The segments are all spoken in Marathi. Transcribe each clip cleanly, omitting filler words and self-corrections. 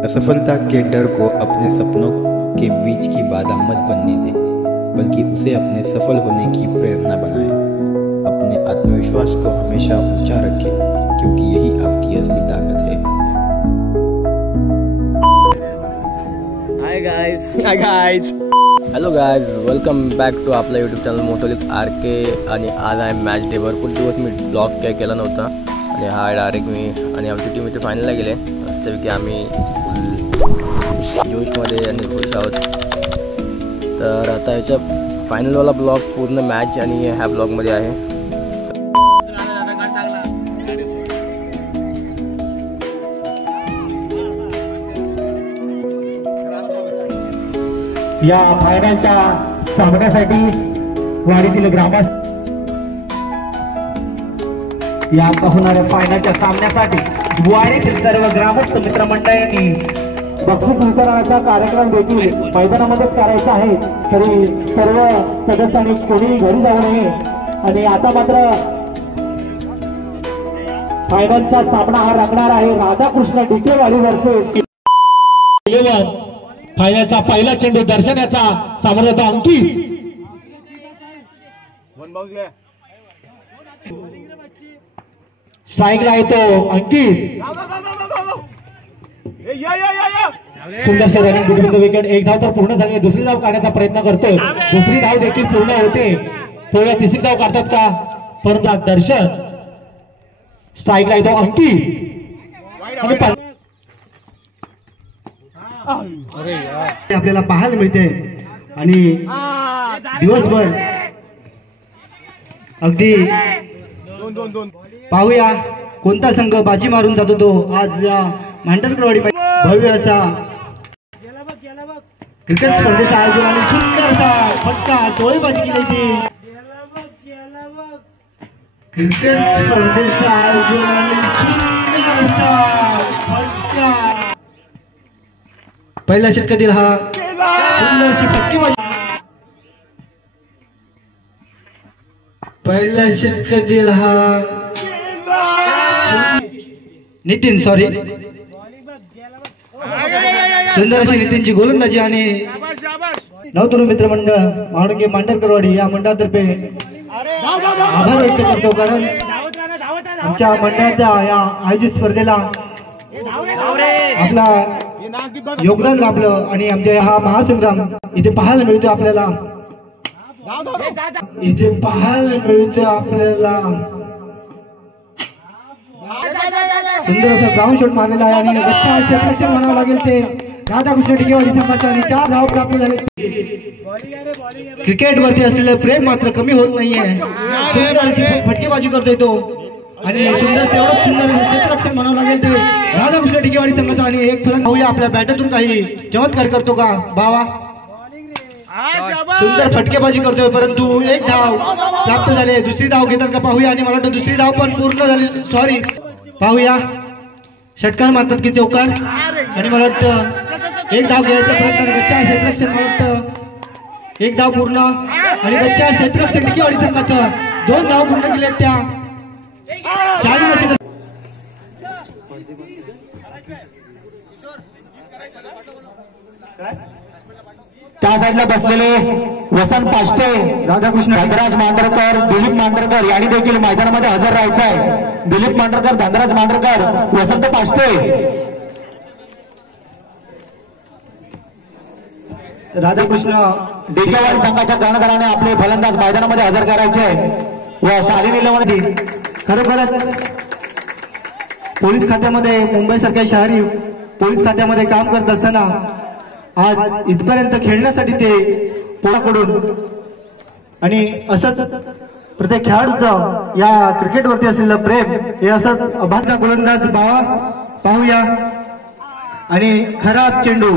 असफलता के डर को अपने सपनों के बीच की बाधा मत बनने दे, बल्कि उसे अपने सफल होने की प्रेरणा बनाए। अपने आत्मविश्वास को हमेशा ऊंचा रखें, क्योंकि यही आपकी असली ताकत है। Hi guys hello guys, welcome back to आपला यूट्यूब चॅनल मोटोलिक RK। आणि आज आहे मॅच डे। भरपूर दिवस मी ब्लॉग काय केला नव्हता आणि हा डायरेक्ट मी आणि आमची टीम इथे फायनलला गेले असते की आम्ही फुल जोशमध्ये आणि खुश आहोत। तर आता ह्याच्या फायनलवाला ब्लॉग पूर्ण मॅच आणि ह्या ब्लॉगमध्ये आहे। या फायनलच्या सामन्यासाठी वाडीतील ग्रामस्थ या होणाऱ्या फायनलच्या सामन्यासाठी वाडीतील सर्व ग्रामस्थ मित्रमंडळांनी बक्षीस वितरणाचा कार्यक्रम देखील मैदानामध्येच करायचा आहे। तरी सर्व सदस्यांनी कोणीही घरी जाऊ नये। आणि आता मात्र फायनलचा सामना हा रंगणार आहे राधाकृष्ण डिकेवाडी वर्सेस 11। फायनलचा पहिला चेंडू दर्शनाचा सामोरा अंकित स्ट्राइकला येतो अंकित। सुंदर रनिंग गुड विकेट। एक धाव तर पूर्ण झाली, दुसरी धाव काढण्याचा प्रयत्न करतोय, दुसरी धाव देखील पूर्ण होते। तो या तिसरी धाव काढतात का, परंतु दर्शन स्ट्राइकला येतो अंकित। आपल्याला पाहायला मिळते आणि दिवसभर अगदी पाहूया कोणता संघ बाजी मारून जातो तो आज या मांडरकरवाडी भव्य असा क्रिकेट स्पर्धेचं आयोजन आणि सुंदरसा फटका टोळीबाजी केली ती क्रिकेट स्पर्धेचं आयोजन आणि सुंदरसा फटका। पहिला षटकातील हा सुंदरशी फटकेबाजी, पहिल्या षटकातील हा नितीन सुंदर अशी नितीनची गोलंदाजी आणि नवतरुण मित्रमंडळ माणुंगे मांडरकरवाडी या मंडळातर्फे आभार व्यक्त करतो, कारण आमच्या मंडळाच्या या आयोजित स्पर्धेला आपला योगदान लाभलं आणि आमच्या हा महासंग्राम इथे पाहायला मिळतो आपल्याला, इथे पाहायला मिळतो आपल्याला सुंदर असा ग्राउंड शॉट मारलेला आहे आणि क्षेत्ररक्षण म्हणावं लागेल ते राधाकृष्ण डिकेवाडी संघाचा आणि 4 धाव प्राप्त झाले। क्रिकेट वरती असलेलं प्रेम मात्र कमी होत नाहीये। सुंदर अशी फटकेबाजी करतोय तो आणि सुंदर तेवढं सुंदर क्षेत्ररक्षण म्हणावं लागेल ते राधाकृष्ण डिकेवाडी संघाचा आणि एक फलंदाज होऊया आपल्या बॅटतून काही चमत्कार करतो का बावा। सुंदर फटकेबाजी करतोय परंतु एक धाव प्राप्त झाले। दुसरी धाव घेतात का पाहूया आणि मला वाटतं दुसरी धाव पण पूर्ण झाली, सॉरी पाहूया षटकार मारतात की चौकार आणि मला वाटतं एक धाव घ्यायचा प्रयत्न बच्चा क्षेत्ररक्षण, मला वाटतं एक धाव पूर्ण आणि बच्चा क्षेत्ररक्षण डिकेवाडी संघाचं 2 धाव पूर्ण केले त्या त्या साईडला बसलेले वसंत पाष्टे, राधाकृष्ण धनराज मांढरकर, दिलीप मांढरकर यांनी देखील मैदानामध्ये हजर राहायचं आहे। दिलीप मांढरकर, धनराज मांढरकर, वसंत पाष्टे, राधाकृष्ण डिकेवाडी संघाच्या कर्णधाराने आपले फलंदाज मैदानामध्ये हजर करायचे व शालीन इलेव्हन खरोखरच पोलीस खात्यामध्ये मुंबईसारख्या शहरी पोलीस खात्यामध्ये काम करत असताना आज इथपर्यंत खेळण्यासाठी ते पोराकडून आणि असंच प्रत्येक खेळाडूचं या क्रिकेटवरती असलेलं प्रेम हे असंच अबाधा गोलंदाज बावा पाहूया आणि खराब चेंडू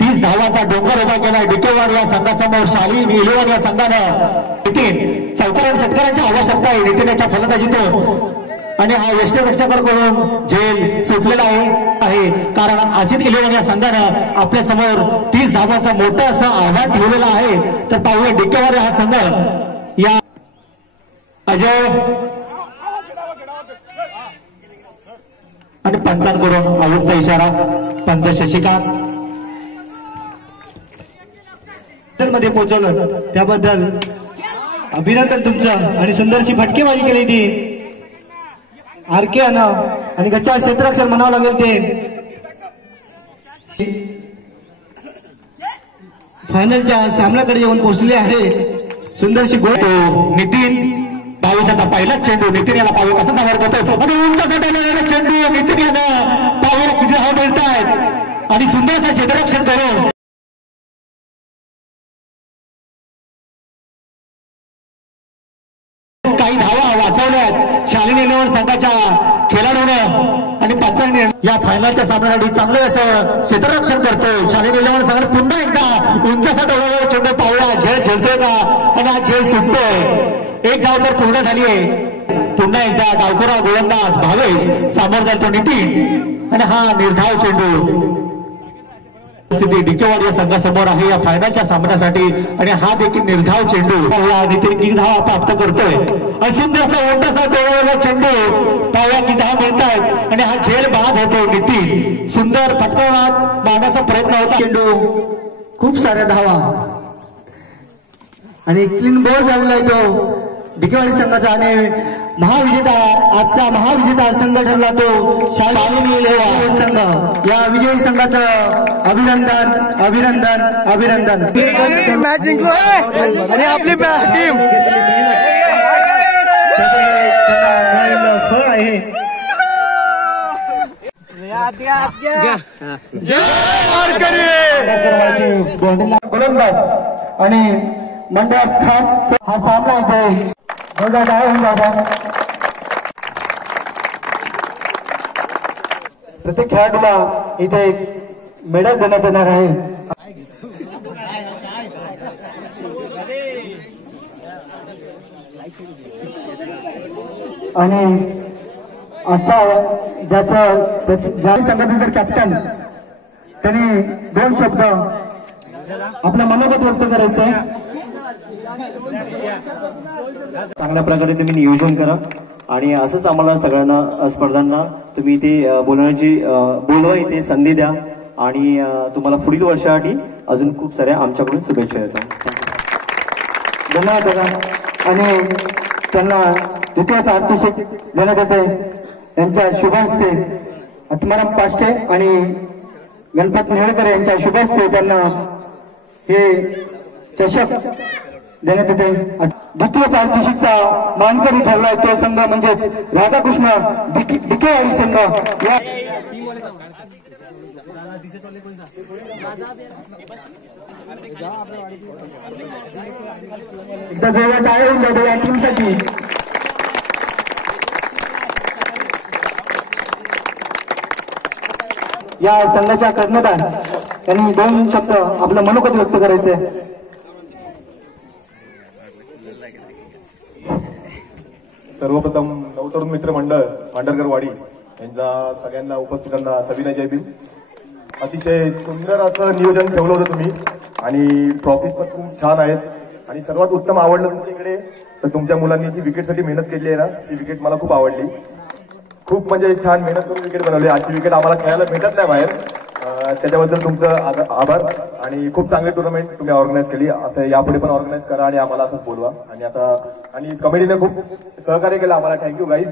30 धावाचा डोंगर उभा केला डिकेवाडी या संघासमोर। शालीन इलेव्हन या संघानं नितीन चौकार षटकारांची आवश्यकता आहे नितीनच्या फलंदाजीतून आणि हा यष्टीरक्षकाकडून झेल सुटलेला आहे, कारण आसिफ इलेव्हन या संघानं आपल्या समोर 30 धावांचा मोठा असं आव्हान ठेवलेलं आहे। तर पाहूया डिकेवाडी हा संघ या अजय आणि पंचांकडून आवडचा इशारा. पंच शशिकांत मध्ये पोहोचवलं त्याबद्दल अभिनंदन तुमचं. आणि सुंदरशी फटकेबाजी केली ती आरके आणि गच्चा क्षेत्राक्षर म्हणावं लागेल ते. फायनलच्या सामन्याकडे येऊन पोहोचले आहे. सुंदरशी गोल. नितीन पाहुच्याचा पहिलाच चेंडू. नितीन याला पाहू कसा सामोर करतो आणि उंचासाठी चेंडू नितीन यानं पाहूया किती धाव मिळतायत आणि सुंदरसा क्षेत्ररक्षण करून काही धावा वाचवल्यात शालिनी इलेव्हन संघाच्या खेळाडूनं. आणि पंचांनी या फायनलच्या सामन्यासाठी चांगले असं क्षेत्ररक्षण करतोय शालिनी इलेव्हन संघाने. पुन्हा एकदा उंचासाठी चेंडू पाहूया झेल झेलतोय का आणि हा झेल सुटतोय. एक धाव तर पूर्ण झाली आहे. पुन्हा एकदा डावखुरा गोलंदाज भावेश सामोर जातो नितीन आणि हा निर्धाव चेंडू. स्थिती डिकेवाड या संघासमोर आहे या फायनलच्या सामन्यासाठी आणि हा देखील निर्धाव चेंडू. नितीन किती धाव प्राप्त करतोय आणि सुंदरसा उंटासा जोडलेला चेंडू पाहूया किती धाव मिळतायत आणि हा झेल बाद होतो. नितीन सुंदर फटकावण्यात मारण्याचा प्रयत्न होता. चेंडू खूप साऱ्या धावा आणि क्लीन बॉल झालेला आहे तो डिकेवाडी संघाचा. आणि महाविजेता आजचा महाविजेता संघ ठरला तो शालिनी इलेव्हन संघ. या विजयी संघाचं अभिनंदन अभिनंदन अभिनंदन. मॅच जिंकलो आणि आपली टीम फळ आहे. गोलंदाज आणि मंडळास खास हा सामना आहे. प्रत्येक खेळाडूला इथे एक मेडल देण्यात येणार आहे. आणि आजचा ज्या संघाचे जर कॅप्टन त्यांनी 2 शब्द आपलं मनोगत व्यक्त करायचंय. चांगल्या प्रकारे तुम्ही नियोजन करा आणि असंच आम्हाला सगळ्यांना स्पर्धांना तुम्ही ते बोलवा इथे संधी द्या आणि तुम्हाला पुढील वर्षासाठी अजून खूप साऱ्या आमच्याकडून शुभेच्छा येतात. धन्यवाद दादा. आणि त्यांना द्वितीय पारितोषिक देण्यात येते. यांच्या शुभ हस्ते आत्माराम पाष्टे आणि गणपत नेहळकर यांच्या शुभ हस्ते त्यांना हे चषक देण्यात येते. द्वितीय पारितोषिकचा मानकरी ठरलाय तो संघ म्हणजे राधाकृष्ण डिकेवाडी संघ. एकदा जोरात टाळ्या होऊन जातो या टीमसाठी. या संघाच्या कर्णधार यांनी 2 शब्द आपलं मनोगत व्यक्त करायचंय. सर्वप्रथम नवतरुण मित्र मंडळ मांडरकरवाडी यांचा सगळ्यांना उपस्थितांना सविनय जय भीम. अतिशय सुंदर असं नियोजन ठेवलं होतं तुम्ही आणि ट्रॉफीज पण खूप छान आहेत. आणि सर्वात उत्तम आवडलं तुमच्याकडे तर तुमच्या मुलांनी जी विकेटसाठी मेहनत केली आहे ना ती विकेट मला खूप आवडली. खूप म्हणजे छान मेहनत करून विकेट बनवली. अशी विकेट आम्हाला खेळायला भेटत नाही बाहेर. त्याच्याबद्दल तुमचं आभार. आणि खूप चांगली टुर्नामेंट तुम्ही ऑर्गनाईज केली. असं यापुढे पण ऑर्गनाईज करा आणि आम्हाला असंच बोलवा. आणि कमिटीने खूप सहकार्य केलं आम्हाला. थँक्यू गाईज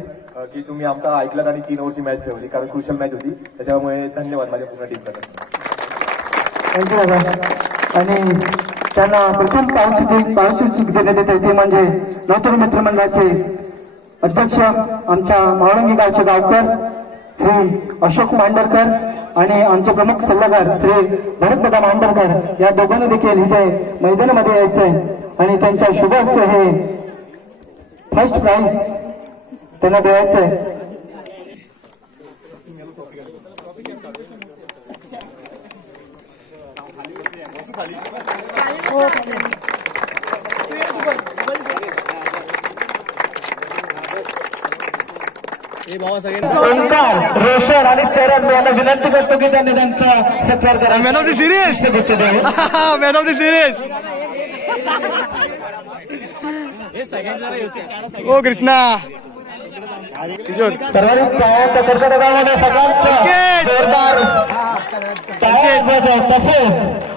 की तुम्ही आमचा ऐकलात आणि 3 ओव्हरची मॅच ठेवली कारण क्रुशियल मॅच होती. त्याच्यामुळे धन्यवाद माझ्या पूर्ण टीमसाठी. थँक्यू दादा. आणि त्यांना प्रथम पारितोषिक देण्यात येते ते म्हणजे नवतरुण मित्र मंडळाचे अध्यक्ष आमच्या मावळंगी गावचे गावकर श्री अशोक मांडरकर आणि आमचे प्रमुख सल्लागार श्री भरतदादा मांडरकर या दोघांनी देखील इथे मैदानामध्ये यायचंय. आणि त्यांच्या शुभ हस्ते हे फर्स्ट प्राइज त्यांना द्यायचंय. ओंकार, रोशन आणि चरण यांना विनंती करतो की त्यांनी त्यांचा सत्कार करा. Man of the series. Man of the series. ओ कृष्णा सर्वाधिक कर्कटकामध्ये सगळ्यांचं जोरदार तसेच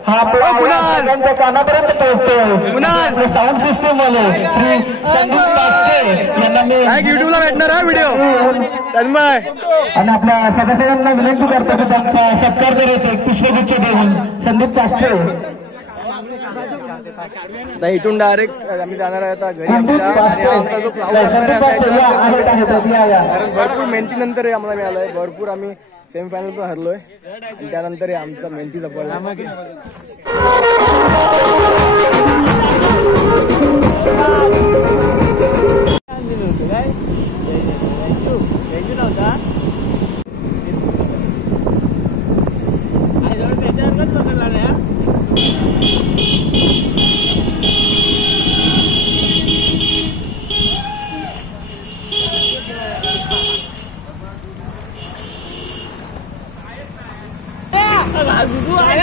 हा आपला सगळ्यांच्या कानापर्यंत पोहोचतोय साऊंड सिस्टम वाले श्री संदीप काष्टे यांना मी युट्यूबला भेटणार हा व्हिडिओ तन्मय आणि आपल्या सदस्यांना विनंती करतो की त्यांचा सत्कार करायचे पुष्पगुच्छ देऊन संदीप काष्टे नाही इथून डायरेक्ट आम्ही जाणार आहे आता घरी आमच्या आणि आमचा जो कारण भरपूर मेहनतीनंतर हे आम्हाला मिळालंय भरपूर आम्ही सेमीफायनल पण हरलोय आणि त्यानंतर हे आमचा मेहनतीचा फळ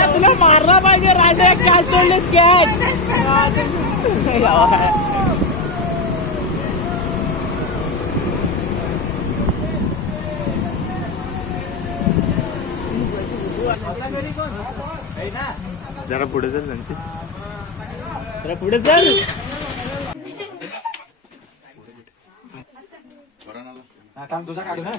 तुला मारला पाहिजे राजा कॅच सोडले कॅच जरा पुढे चल त्यांची जरा पुढे चल तुझा काढू ना